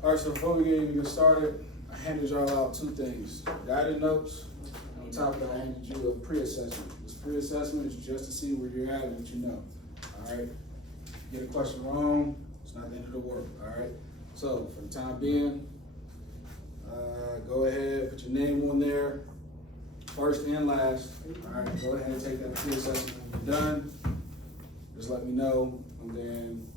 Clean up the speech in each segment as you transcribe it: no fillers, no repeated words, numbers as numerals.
All right, so before we even get started, I handed y'all out two things: guided notes, and on top of that, I handed you a pre-assessment. This pre-assessment is just to see where you're at and what you know. All right. If you get a question wrong, it's not the end of the world. All right. So for the time being, go ahead, put your name on there, first and last. All right. Go ahead and take that pre-assessment when you're done. Just let me know, and then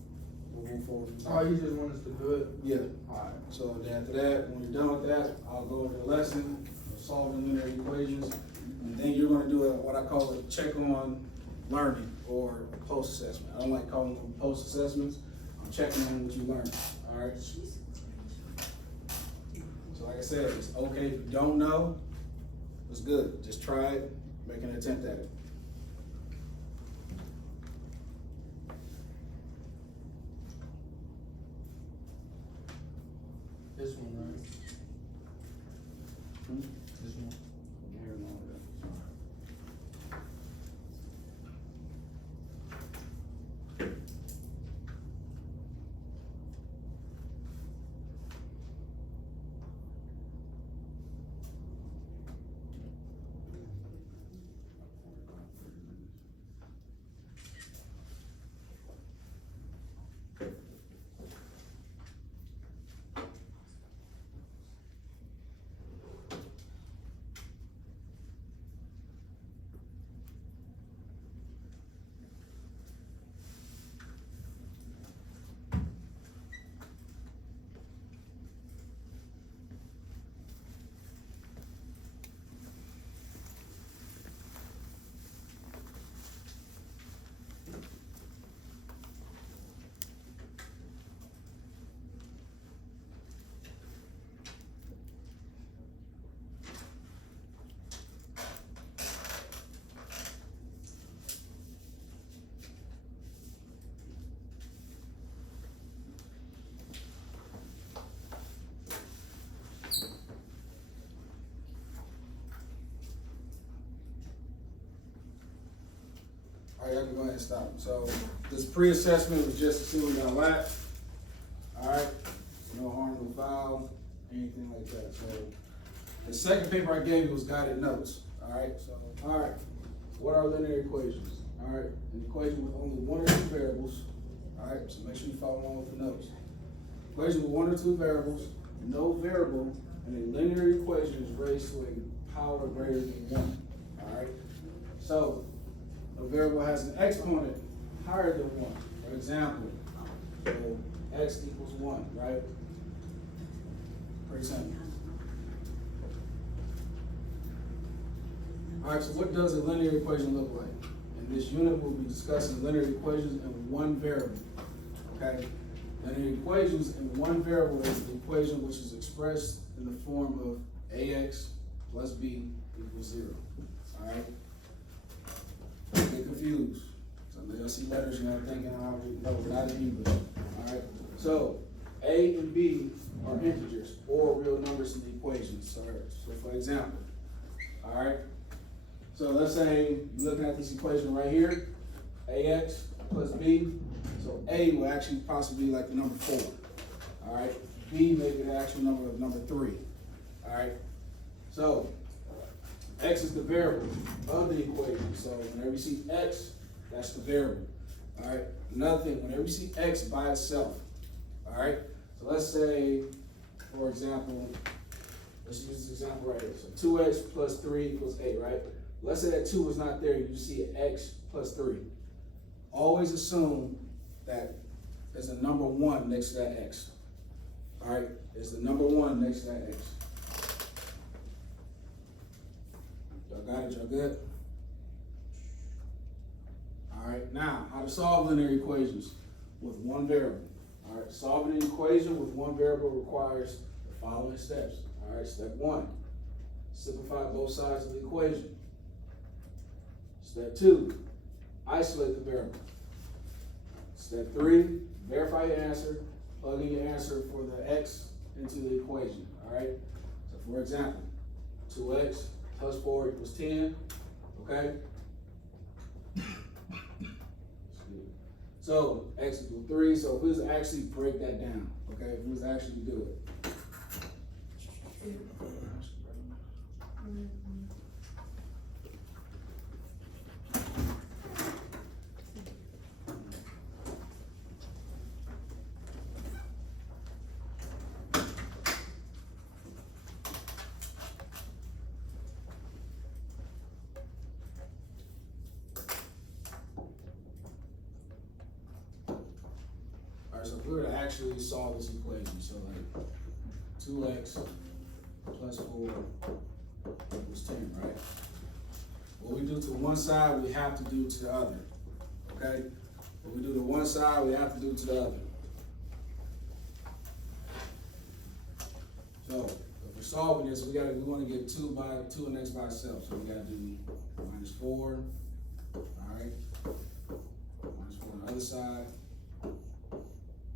we'll move forward. Oh, you just want us to do it? Yeah. Alright. So then after that, when you're done with that, I'll go over the lesson, solving linear equations, and then you're gonna do what I call a check on learning or a post assessment. I don't like calling them post assessments. I'm checking on what you learned. All right. So like I said, it's okay if you don't know. It's good. Just try it, make an attempt at it. This one, right? This one. Here and all that. All right, y'all can go ahead and stop. So this pre-assessment was just to see what y'all at. All right, no harm, no foul, anything like that. So the second paper I gave you was guided notes. All right, so what are linear equations? All right, an equation with only one or two variables. All right, so make sure you follow along with the notes. Equation with one or two variables, no variable, and a linear equation is raised to a power greater than one. All right, so a variable has an exponent higher than one. For example, so x equals 1, right? Pretty simple. All right, so what does a linear equation look like? In this unit, we'll be discussing linear equations in one variable, okay? Linear equations in one variable is the equation which is expressed in the form of ax plus b equals 0, all right? Don't get confused. Some of y'all see letters and you're thinking, oh, no, we're not in English. All right. So a and b are integers or real numbers in the equation. So for example, all right. So let's say you're looking at this equation right here, ax plus b. So a will actually possibly be like the number 4. All right. B may be the actual number of number 3. All right. So x is the variable of the equation. So whenever you see x, that's the variable. All right. Another thing, whenever you see x by itself, all right. So let's say, for example, let's use this example right here. So 2x plus 3 equals 8, right? Let's say that 2 is not there. You see x plus 3. Always assume that there's a number 1 next to that x. All right. There's the number 1 next to that x. Y'all got it? Y'all good? All right, now, how to solve linear equations with one variable. All right, solving an equation with one variable requires the following steps. All right, step 1, simplify both sides of the equation. Step 2, isolate the variable. Step 3, verify your answer, plug in your answer for the x into the equation. All right, so for example, 2x plus 4 equals 10, okay? So x equals 3, so if we was to actually break that down, okay, if we was to actually do it. Alright, so if we were to actually solve this equation, so like 2x plus 4 equals 10, right? What we do to one side, we have to do to the other, okay? What we do to one side, we have to do to the other. So, if we're solving this, we want to get 2 and x by itself, so we gotta do minus 4, alright? Minus 4 on the other side.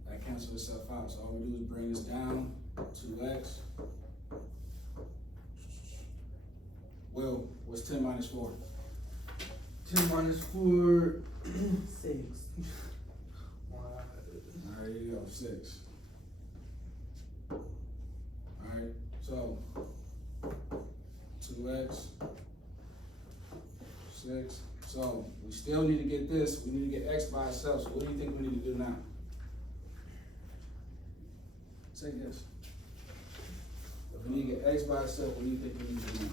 That cancels itself out, so all we do is bring this down, 2x. Well, what's 10 minus 4? 10 minus 4, 6. Alright, here you go, 6. Alright, so 2x, 6. So we still need to get this, we need to get x by itself, so what do you think we need to do now? Say yes. If we need to get x by itself, what do you think we need to do now?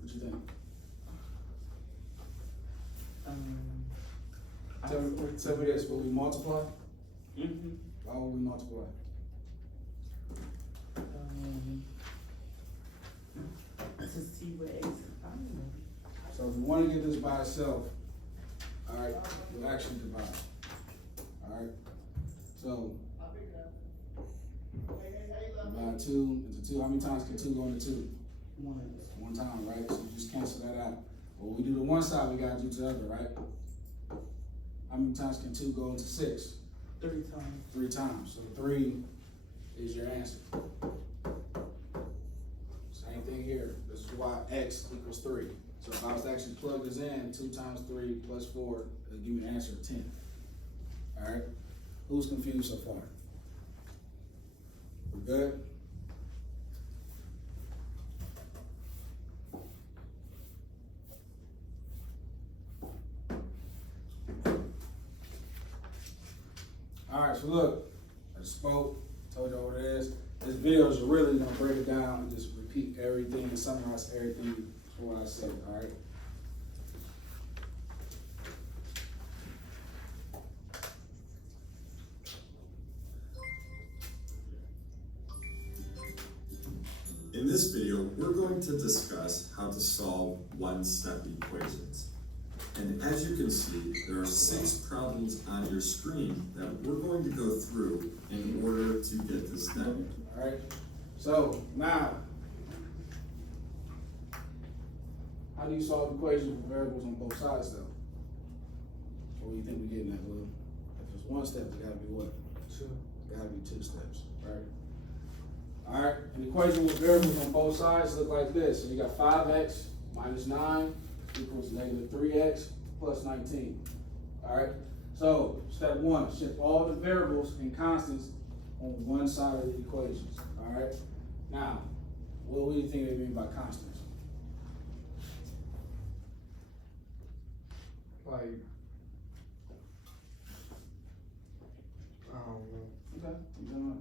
What you think? Tell me this, will we multiply? Why will we multiply? To see what X, I don't know. So if we want to get this by itself, alright, we'll actually divide. Alright, so divide 2 into 2. How many times can 2 go into 2? One time, right? So you just cancel that out. What we do to one side, we gotta do to the other, right? How many times can 2 go into 6? 3 times. 3 times. So 3 is your answer. Same thing here. This is why x equals 3. So if I was to actually plug this in, 2 times 3 plus 4, it'll give me an answer of 10. Alright? Who's confused so far? We good? Alright, so look, I just spoke, told you what it is. This video is really gonna break it down and just repeat everything and summarize everything for what I said, alright? In this video, we're going to discuss how to solve one-step equations. And as you can see, there are 6 problems on your screen that we're going to go through in order to get this done. Alright, so now, how do you solve equations with variables on both sides though? What do you think we're getting at, Will? If it's one step, it gotta be what? 2. It gotta be 2 steps, right? Alright, an equation with variables on both sides look like this. So you got 5x minus 9 equals negative 3x plus 19. Alright, so step 1, shift all the variables and constants on one side of the equations. Alright, now, what do you think they mean by constants? like, I don't know. Okay, you don't know.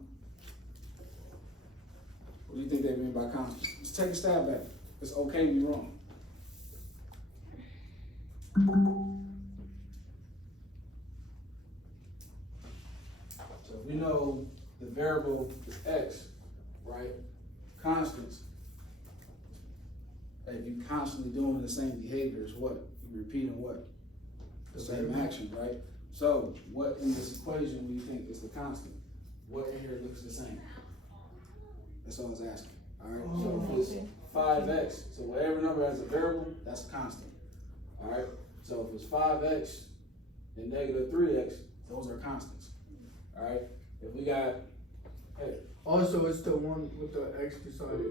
What do you think they mean by constants? Just take a stab at it. It's okay to be wrong. So if we know the variable is x, right? Constants. If you're constantly doing the same behaviors, what? You're repeating what? The same action, right? So what in this equation do you think is the constant? What in here looks the same? That's all I was asking. Alright, so if it's 5x, so whatever number has a variable, that's a constant. Alright, so if it's 5x and negative 3x, those are constants. Alright, if we got, hey, Oh, so it's the one with the X beside it.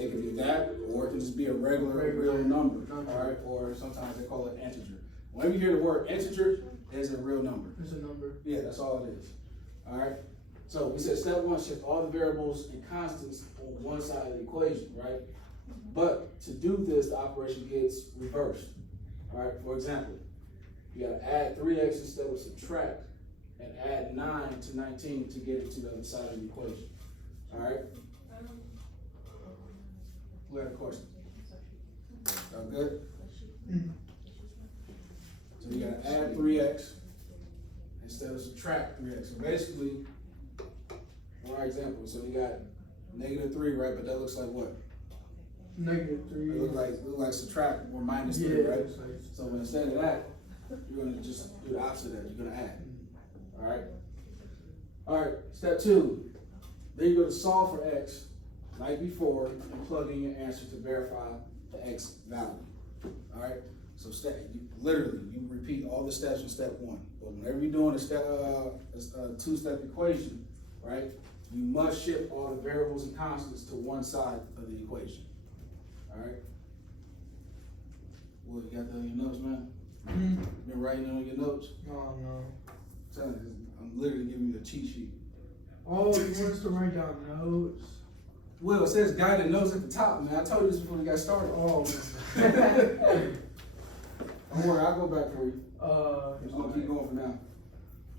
It can be that, or it can just be a regular real number, alright? Or sometimes they call it integer. Whenever you hear the word integer, it's a real number. It's a number. Yeah, that's all it is. Alright? So we said step one, shift all the variables and constants on one side of the equation, right? But to do this, the operation gets reversed. Alright, for example, you gotta add 3x instead of subtract, and add 9 to 19 to get it to the other side of the equation. Alright? Who had a question? All good? So you gotta add 3x instead of subtract 3x. So basically, for our example, so you got -3, right? But that looks like what? -3. It look like subtract or -3, right? It's like- So instead of that, you're gonna just do the opposite of that. You're gonna add. Alright? Alright, step 2. Then you're gonna solve for x like before and plug in your answer to verify the x value. Alright? So you repeat all the steps in step 1. But whenever you're doing a two-step equation, right, you must shift all the variables and constants to one side of the equation. Alright? Well, you got that in your notes, man? You been writing on your notes? No. I'm literally giving you a cheat sheet. Oh, you want us to write down notes? Well, it says guided notes at the top, man. I told you this before we got started. Oh. Don't worry, I'll go back for you. I'm I'm gonna keep going for now.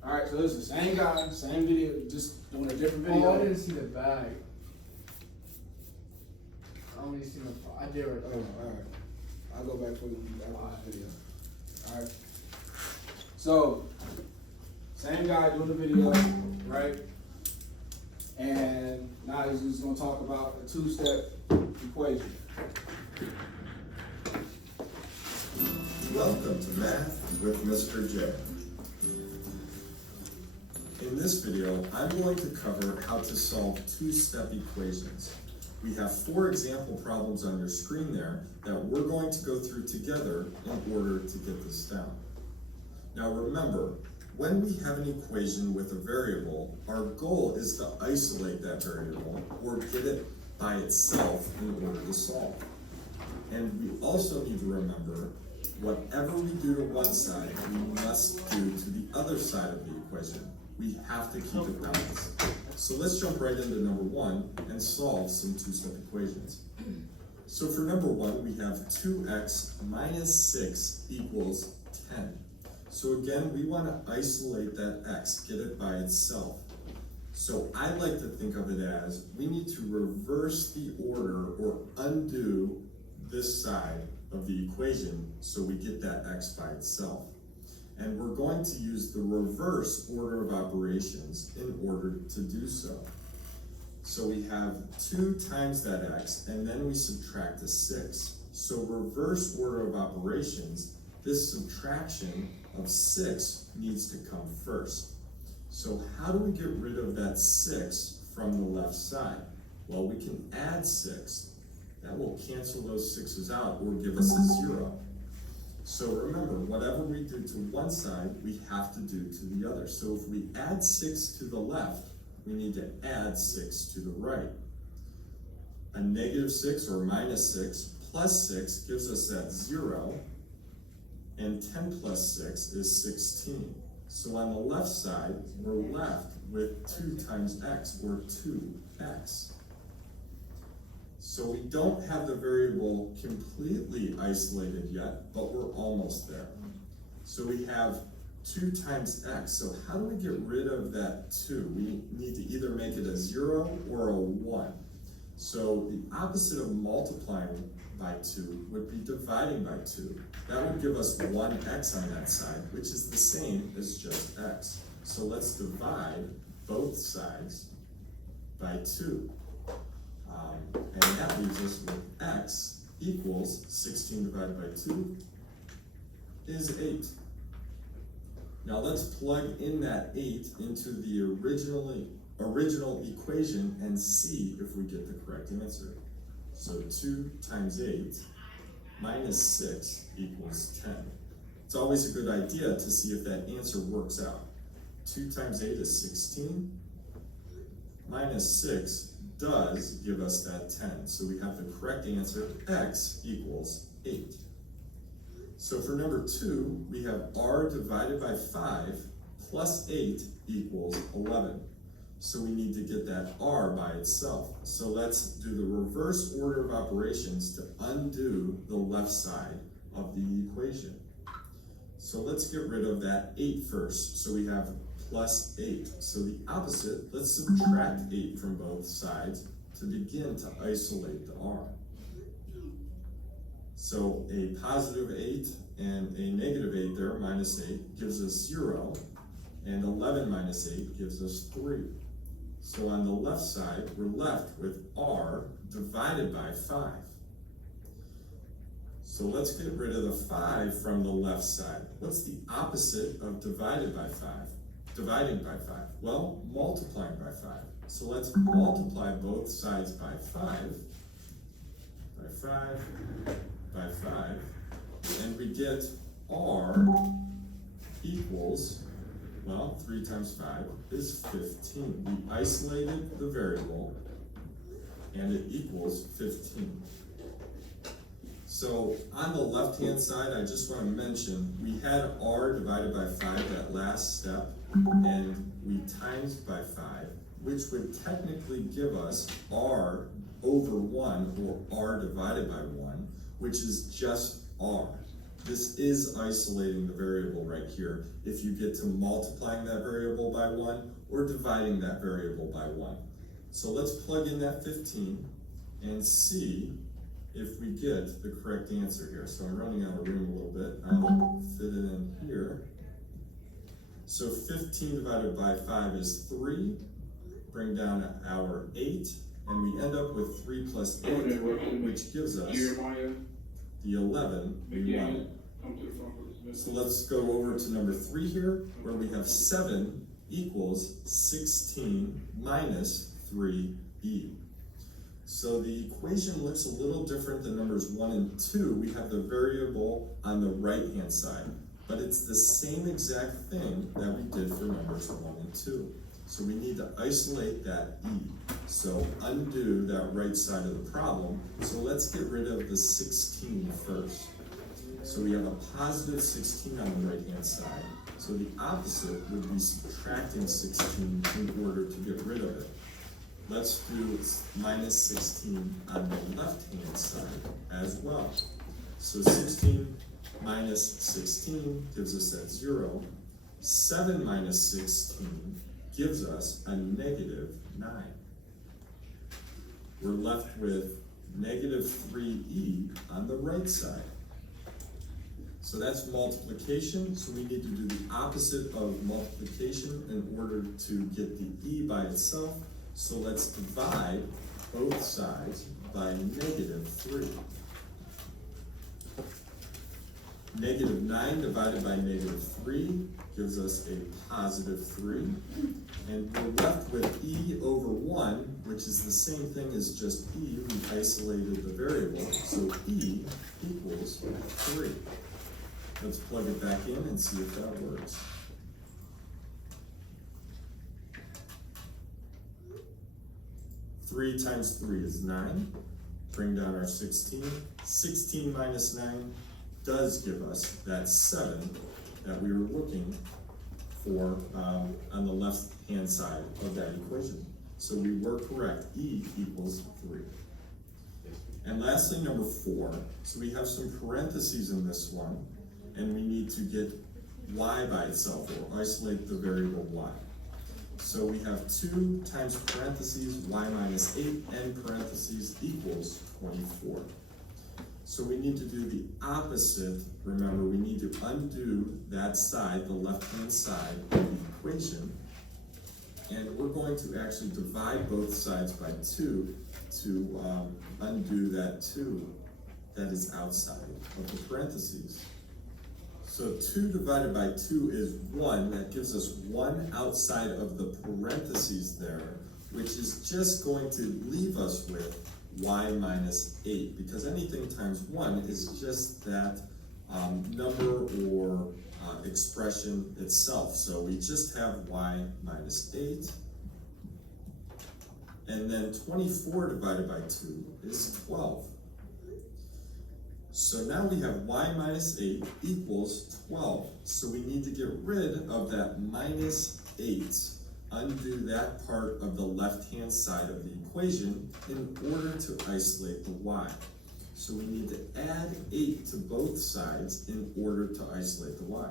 Alright, so this is the same guy, same video, just doing a different video. Oh, I didn't see the bag. I only seen the. I did right Oh, there. alright. I'll go back for you after this video. Alright. So, same guy doing the video, right? And now he's just gonna talk about a two-step equation. Welcome to Math with Mr. J. In this video, I'm going to cover how to solve two-step equations. We have 4 example problems on your screen there that we're going to go through together in order to get this down. Now remember, when we have an equation with a variable, our goal is to isolate that variable or get it by itself in order to solve. And we also need to remember, whatever we do to one side, we must do to the other side of the equation. We have to keep it balanced. So let's jump right into number 1 and solve some two-step equations. So for number 1, we have 2x minus 6 equals 10. So again, we want to isolate that x, get it by itself. So I like to think of it as we need to reverse the order or undo this side of the equation so we get that x by itself. And we're going to use the reverse order of operations in order to do so. So we have 2 times that x, and then we subtract a 6. So reverse order of operations, this subtraction of 6 needs to come first. So how do we get rid of that 6 from the left side? Well, we can add 6. That will cancel those 6's out or give us a 0. So remember, whatever we do to one side, we have to do to the other. So if we add 6 to the left, we need to add 6 to the right. A -6 or -6 plus 6 gives us that 0, and 10 plus 6 is 16. So on the left side, we're left with 2 times x, or 2x. So we don't have the variable completely isolated yet, but we're almost there. So we have 2 times x. So how do we get rid of that 2? We need to either make it a 0 or a 1. So the opposite of multiplying by 2 would be dividing by 2. That would give us 1x on that side, which is the same as just x. So let's divide both sides by 2. And that leaves us with x equals 16 divided by 2 is 8. Now let's plug in that 8 into the original equation and see if we get the correct answer. So 2 times 8 minus 6 equals 10. It's always a good idea to see if that answer works out. 2 times 8 is 16. minus 6 does give us that 10. So we have the correct answer, x equals 8. So for number 2, we have r divided by 5 plus 8 equals 11. So we need to get that r by itself. So let's do the reverse order of operations to undo the left side of the equation. So let's get rid of that 8 first. So we have plus 8. So the opposite, let's subtract 8 from both sides to begin to isolate the r. So a positive 8 and a negative 8 there, minus 8, gives us 0, and 11 minus 8 gives us 3. So on the left side, we're left with r divided by 5. So let's get rid of the 5 from the left side. What's the opposite of divided by 5? Dividing by 5? Well, multiplying by 5. So let's multiply both sides by 5, by 5, and we get r equals, well, 3 times 5 is 15. We isolated the variable, and it equals 15. So on the left-hand side, I just want to mention, we had r divided by 5 that last step, and we times by 5, which would technically give us r over 1, or r divided by 1, which is just r. This is isolating the variable right here if you get to multiplying that variable by 1 or dividing that variable by 1. So let's plug in that 15 and see if we get the correct answer here. So I'm running out of room a little bit. I'll fit it in here. So 15 divided by 5 is 3. Bring down our 8, and we end up with 3 plus 8, which gives us the 11 we wanted. So let's go over to number 3 here, where we have 7 equals 16 minus 3e. So the equation looks a little different than numbers 1 and 2. We have the variable on the right-hand side, but it's the same exact thing that we did for numbers 1 and 2. So we need to isolate that e. So undo that right side of the problem. So let's get rid of the 16 first. So we have a positive 16 on the right-hand side. So the opposite would be subtracting 16 in order to get rid of it. Let's do minus 16 on the left-hand side as well. So 16 minus 16 gives us that 0. 7 minus 16 gives us a negative 9. We're left with negative 3e on the right side. So that's multiplication, so we need to do the opposite of multiplication in order to get the e by itself. So let's divide both sides by negative 3. Negative 9 divided by negative 3 gives us a positive 3. And we're left with e over 1, which is the same thing as just e. We isolated the variable, so e equals 3. Let's plug it back in and see if that works. Three times 3 is 9. Bring down our 16. 16 minus 9 does give us that 7 that we were looking for on the left-hand side of that equation. So we were correct. E equals 3. And lastly, number 4. So we have some parentheses in this one, and we need to get y by itself, or isolate the variable y. So we have 2 times parentheses y minus 8 and parentheses equals 24. So we need to do the opposite. Remember, we need to undo that side, the left-hand side of the equation. And we're going to actually divide both sides by 2 to undo that 2 that is outside of the parentheses. So 2 divided by 2 is 1. That gives us 1 outside of the parentheses there, which is just going to leave us with y minus 8, because anything times 1 is just that number or expression itself. So we just have y minus 8. And then 24 divided by 2 is 12. So now we have y minus 8 equals 12. So we need to get rid of that minus 8, undo that part of the left-hand side of the equation in order to isolate the y. So we need to add 8 to both sides in order to isolate the y.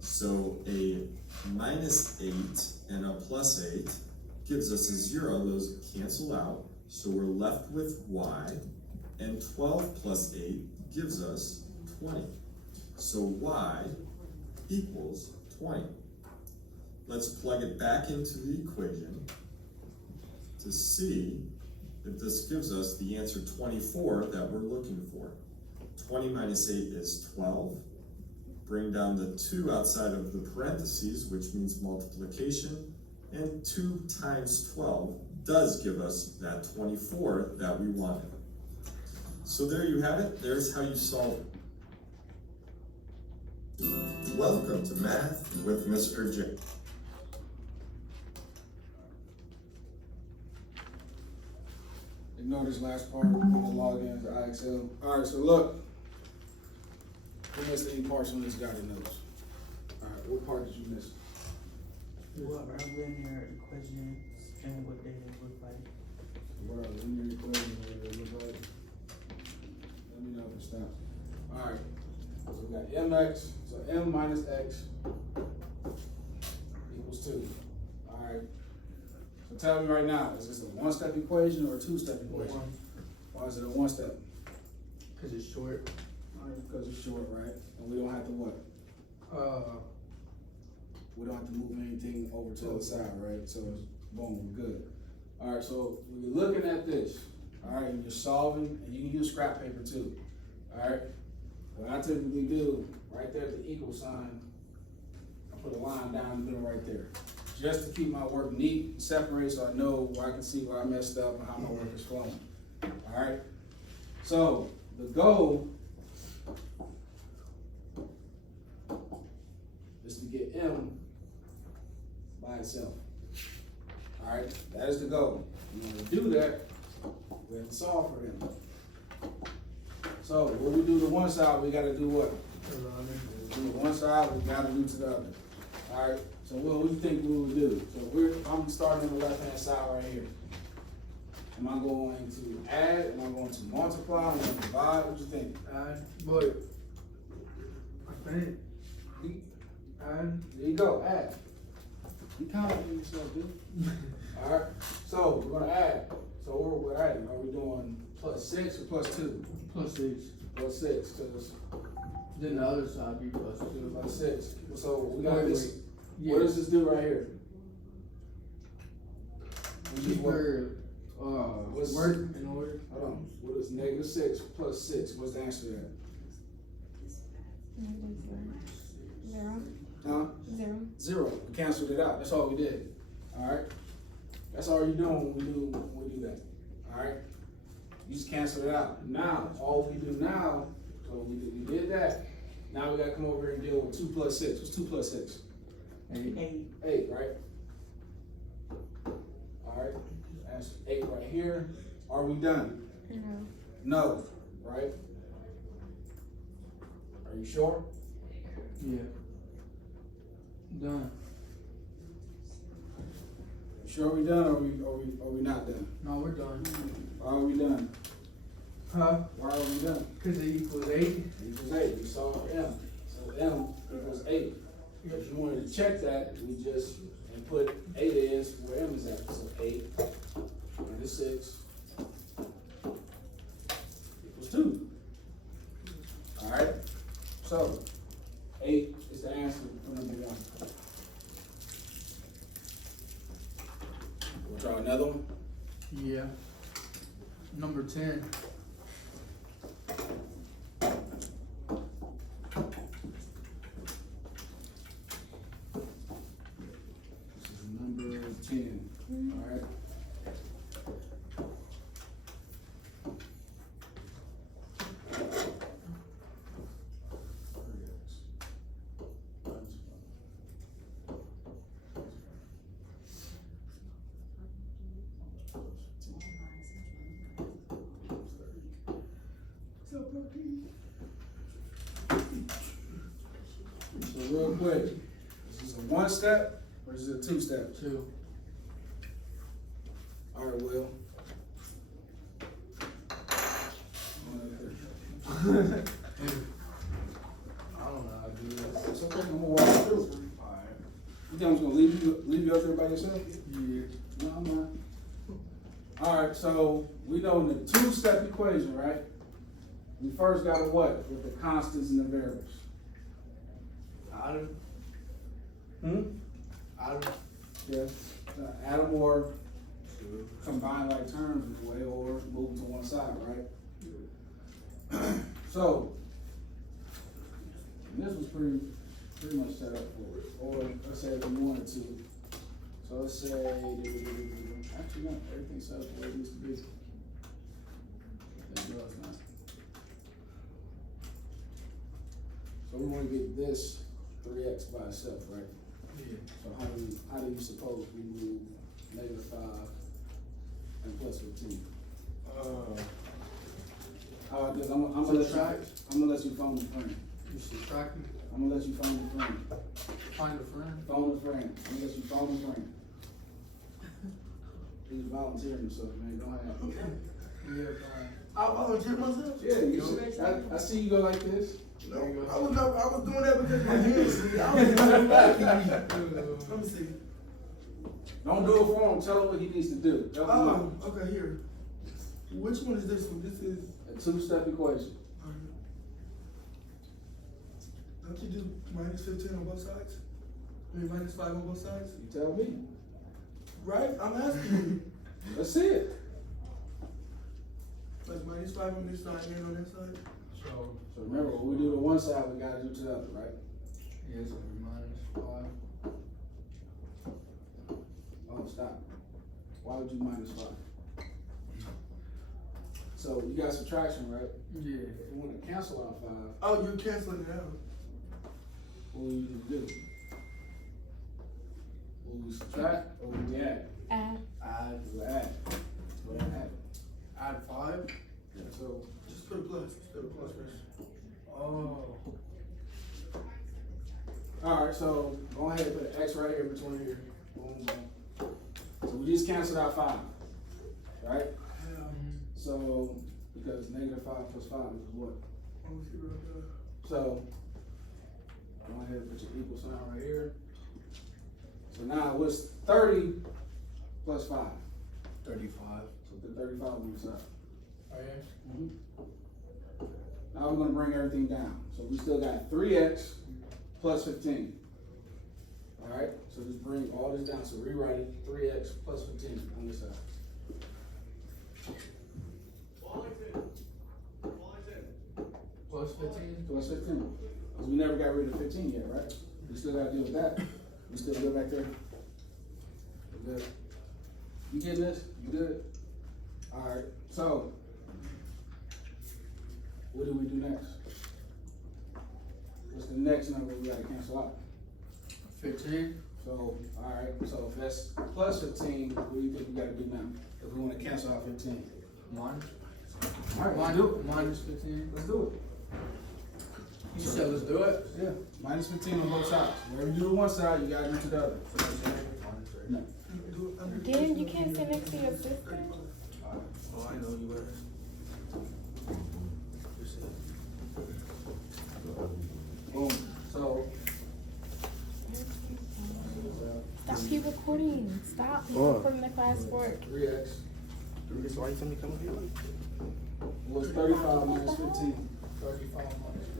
So a minus 8 and a plus 8 gives us a 0, those cancel out. So we're left with y, and 12 plus 8 gives us 20. So y equals 20. Let's plug it back into the equation to see if this gives us the answer 24 that we're looking for. 20 minus 8 is 12. Bring down the 2 outside of the parentheses, which means multiplication, and 2 times 12 does give us that 24 that we wanted. So there you have it. There's how you solve it. Welcome to Math with Mr. J. Ignore this last part, we're gonna log in to IXL. Alright, so look. Who missed any parts on this guided notes? Alright, what part did you miss? What are linear equations and what they look like? What are linear equations, what do they look like? Let me know if it stops. Alright, so we got mx, so m minus x equals 2. Alright, so tell me right now, is this a one-step equation or a two-step equation? Why is it a one-step? Cause it's short. Alright, because it's short, right? And we don't have to what? We don't have to move anything over to the other side, right? So it's boom, we're good. Alright, so when you're looking at this, alright, and you're solving, and you can use scrap paper too. Alright, what I typically do, right there at the equal sign, I put a line down the middle right there. Just to keep my work neat and separate so I know where I can see where I messed up and how my work is flowing. Alright, so the goal is to get m by itself. Alright, that is the goal. In order to do that, we have to solve for them. So when we do the one side, we gotta do what? Do the one side, we gotta do to the other. Alright, so what do you think we would do? So I'm starting on the left hand side right here. Am I going to add? Am I going to multiply? Am I going to divide? What do you think? Add, but I think add. There you go, add. You counting yourself, dude. Alright, so we're gonna add. So we're adding. Are we doing plus 6 or plus 2? Plus 6. Plus 6, because Then the other side be plus 2. plus 6. So we got Wait, this. Yeah. What does this do right here? Keep her What's- work in order. Hold on. What is negative 6 plus 6? What's the answer to that? Zero. Huh? 0. 0. We canceled it out. That's all we did. Alright? That's all you're doing when we do that. Alright? You just cancel it out. Now, all we do now, so we did that. Now we gotta come over here and deal with 2 plus 6. What's 2 plus 6? 8. 8, right? Alright, that's 8 right here. Are we done? No. No, right? Are you sure? Yeah. Done. You sure we done or are we not done? No, we're done. Why are we done? Huh? Why are we done? Cause it equals 8. Equals 8. We saw M. So M equals 8. If you wanted to check that, we just and put 8 is where M is at. So 8 minus 6 equals 2. Alright? So 8 is the answer for number 1. We'll try another one. Yeah. Number 10. This is number 10. Alright? quick. Is this a one step or is it a two step? 2. All right, Will. I don't know how to do this. It's okay, I'm gonna walk you through. Alright. You think I'm just gonna leave you out there by yourself? Yeah. No, I'm not. All right, so we know in the two-step equation, right? We first got to what? With the constants and the variables. Adam. Adam. Yes. Add them or combine like terms in a way, or move to one side, right? So, and this was pretty much set up for it. Or let's say if we wanted to. So let's say, actually no, everything's set up the way it needs to be. It does not. So we want to get this 3x by itself, right? Yeah. So how do you suppose we move -5 and plus 15? How about this? I'm gonna let you phone the friend. You subtract me. I'm gonna let you phone the friend. Find a friend. Phone the friend. I'm gonna let you phone the friend. He's volunteering himself, man. Don't have to. Yeah, fine. I volunteered myself. Yeah, you see, I see you go like this. No, I was doing that because my hands. I was doing that. Let me see. Don't do it for him. Tell him what he needs to do. Help him out. Okay, here. Which one is this one? This is. A two-step equation. Don't you do -15 on both sides? I mean -5 on both sides? You tell me. Right? I'm asking you. Let's see it. Like -5 on this side and on that side? So, So remember, when we do to one side, we gotta do to the other, right? yeah, so -5. Oh, stop. Why would you -5? So you got subtraction, right? Yeah. If we want to cancel out 5, Oh, you're canceling it out. what will you do? Will we subtract or will we add? Add. We'll add. We'll add. Add 5. Yeah, so, Just put a plus. Just put a plus first. Oh. alright, so go ahead and put an X right here between here. Boom, boom. So we just canceled out 5, right? So, because -5 plus 5 is what? So, go ahead and put your equal sign right here. So now what's 30 plus 5? 35. So put 35 on the side. Oh, yeah? Now we're gonna bring everything down. So we still got 3x plus 15. Alright, so just bring all this down. So rewrite it, 3x plus 15 on this side. Plus 15? Plus 15. Because we never got rid of 15 yet, right? We still gotta deal with that. We still go back there. We good. You getting this? You good? Alright, so what do we do next? What's the next number we gotta cancel out? 15? So, alright, so if that's plus 15, what do you think we gotta do now? If we wanna cancel out 15? Minus? Alright, let's do it. Minus 15? Let's do it. You said let's do it? Yeah, minus 15 on both sides. Whatever you do to one side, you gotta do to the other. No. Damn, you can't sit next to your sister? Oh, I know you were. Boom. So, Stop keep recording. Stop. Keep recording the classwork. 3x. So why you tell me come here? Was 35 minus 15. 35 minus 15.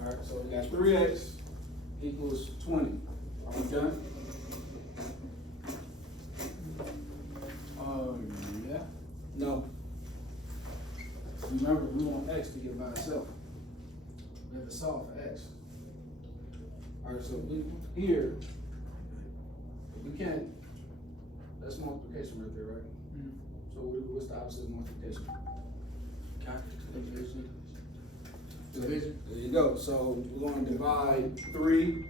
Alright, so we got 3x equals 20. Are we done? Yeah. No. Remember, we want x to get by itself. We have to solve for x. Alright, so here, we can't, that's multiplication right there, right? So what's the opposite of multiplication? Division. Division. There you go. So we're going to divide 3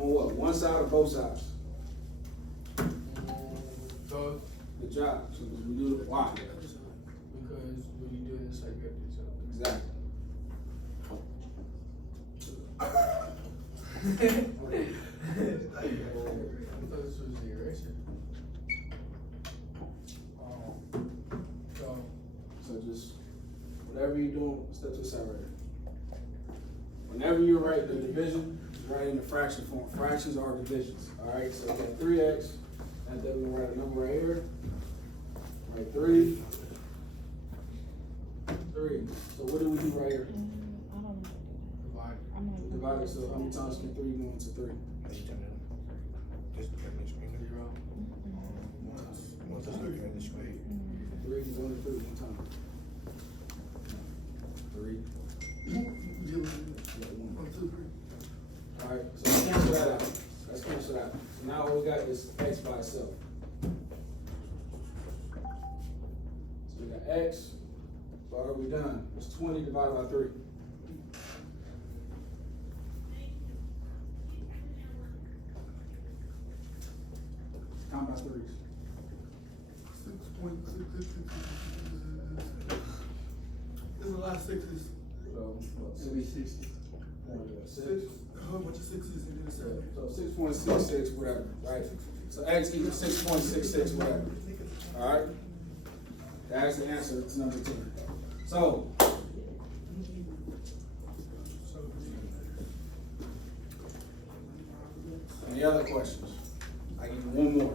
on what? One side or both sides? Both. Good job. So we do it. Why? Because when you do this, like you have to Exactly. I thought this was the eraser. So, So just, whatever you're doing, step to the side right there. Whenever you write the division, you write in the fraction form. Fractions are divisions, all right? So we got 3x, and then we're gonna write a number right here. Write 3. 3. So what do we do right here? I don't know. divide. I'm not even. Divided, so how many times can 3 go into 3? Zero. 3 can go into 3 one time. 3. All right, so let's cancel that out. Let's cancel that out. So now all we got is x by itself. So we got x, so what are we done? It's 20 divided by 3. Count by 3s. 6.6. There's a lot of sixes. So, It'll be 60. 6. A whole bunch of sixes and then a seven. So 6.66, whatever, right? So x equals 6.66, whatever. All right? That's the answer to number 10. So, any other questions? I give you one more.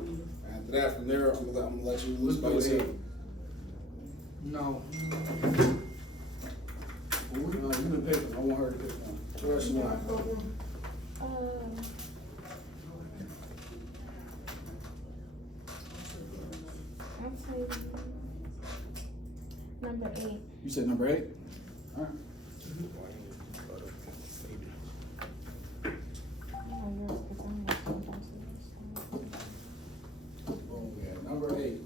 After that, from there, I'm gonna let you loose by yourself. No. No, you can pick one. I want her to pick one. What else you want? I'll say number 8. You said number 8? All right. Oh, yours, 'cause I'm not going to do this. Oh, yeah, number 8.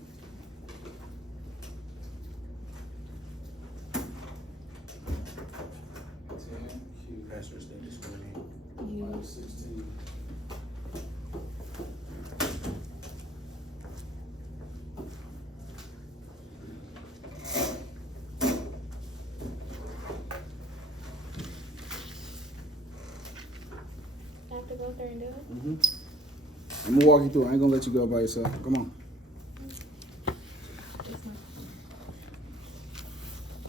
You. 16. I have to go there and do it? Mm-hmm. I'm gonna walk you through. I ain't gonna let you go by yourself. Come on. It's not.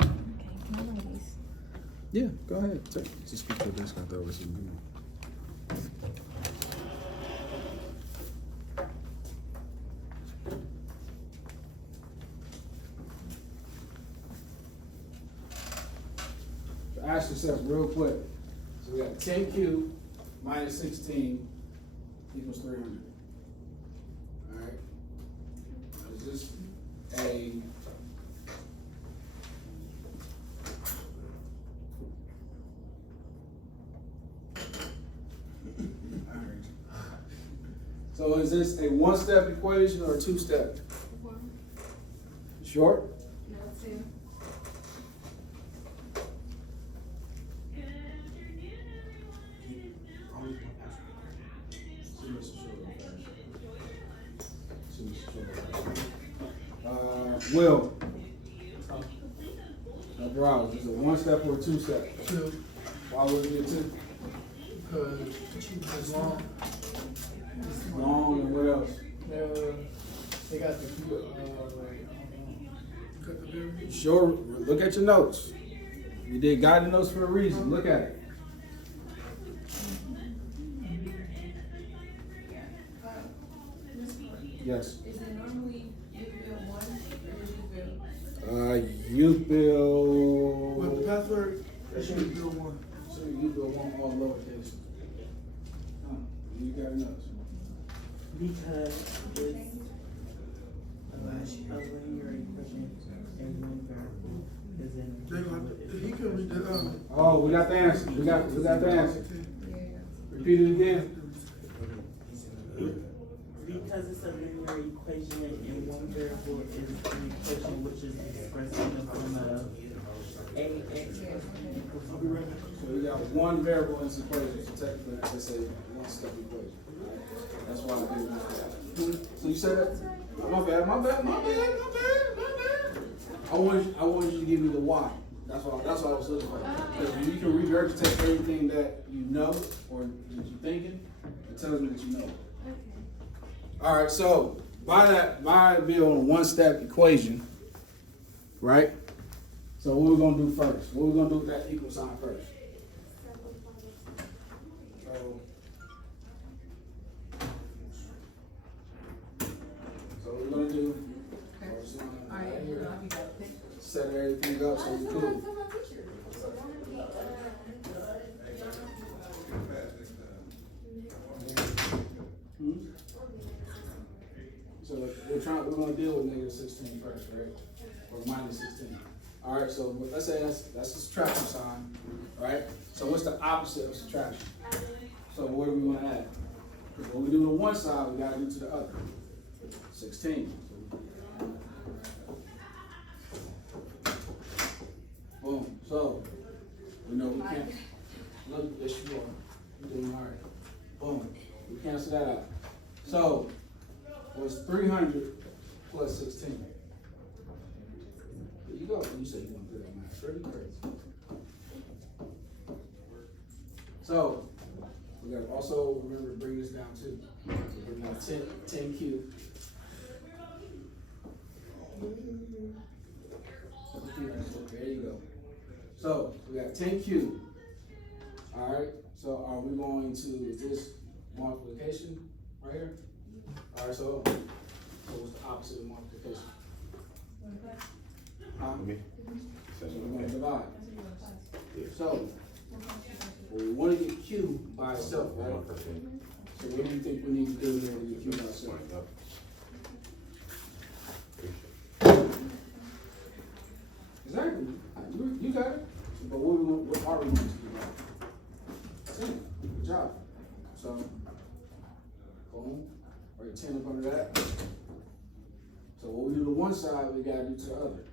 Okay, can I write these? Yeah, go ahead. Just keep the discount over so you can. So ask yourself real quick. So we got 10 cubed minus 16 equals 300. All right. Now, is this a So is this a one-step equation or a two-step? One. Short? No, 2. Will. No problem. Is it one step or a two step? 2. Why would it be a two? Because it's long. Long and what else? They got the Sure. Look at your notes. You did guided notes for a reason. Look at it. Yes. Is it normally youth bill 1 or Youth bill. With the password, it should be bill 1. So youth bill won't all lowercase. You got notes. Because it's a linear equation and one variable is in. He can read the, Oh, we got the answer. We got the answer. Repeat it again. Because it's a linear equation and one variable is an equation which is expressed in the form of ax equals. So we got one variable in this equation, so technically it's a one-step equation. That's why I did it. So you said that? Oh, my bad. I wanted you to give me the why. That's what I was looking for. Because when you can regurgitate everything that you know or that you're thinking, it tells me that you know it. All right, so by being on a one-step equation, right? So what we're gonna do first? What we're gonna do with that equal sign first? So what we're gonna do? we're just gonna set everything up so we're cool. So we're gonna deal with negative 16 first, right? Or minus 16. All right, so let's say that's the subtraction sign, right? So what's the opposite of subtraction? So what do we want to add? Because what we do to one side, we gotta do to the other. 16. Boom. So we know we can't. Look, yes you are. You're doing all right. Boom. We cancel that out. So what's 300 plus 16? There you go. You say you want to do that math. Pretty crazy. So we got to also remember to bring this down too. So bring down 10 cubed. There you go. So we got 10 cubed. All right. So are we going to, is this multiplication right here? All right. So what's the opposite of multiplication? Huh? So we're going to divide. So we want to get Q by itself, right? So what do you think we need to do here to get Q by itself? Exactly. You got it. But what are we going to do? 10. Good job. So, boom. Write 10 up under that. So what we do to one side, we got to do to the other.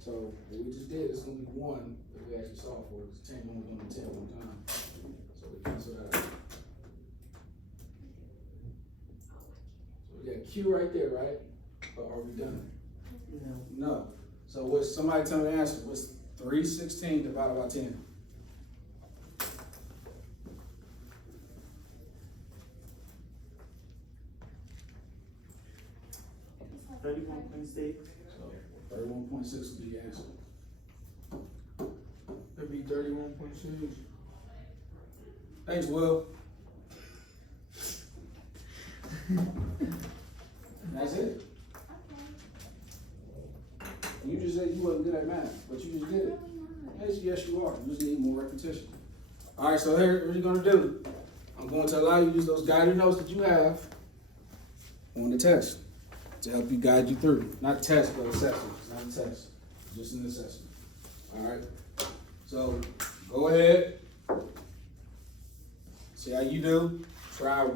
So what we just did is going to be 1 that we actually solved for. It's 10, only going to be 10 one time. So we cancel that out. So we got Q right there, right? But are we done? No. No. So what's, somebody tell me the answer. What's 316 divided by 10? $31.6. So 31.6 would be the answer. It'd be 31.6. Thanks, Will. That's it. You just said you wasn't good at math, but you just did it. Yes, you are. You just need more repetition. All right, so here, what you're going to do, I'm going to allow you to use those guided notes that you have on the test to help you guide you through. Not test, but assessment. It's not a test, just an assessment. All right? So go ahead. See how you do. Try,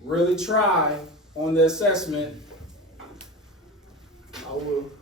really try on the assessment. I will.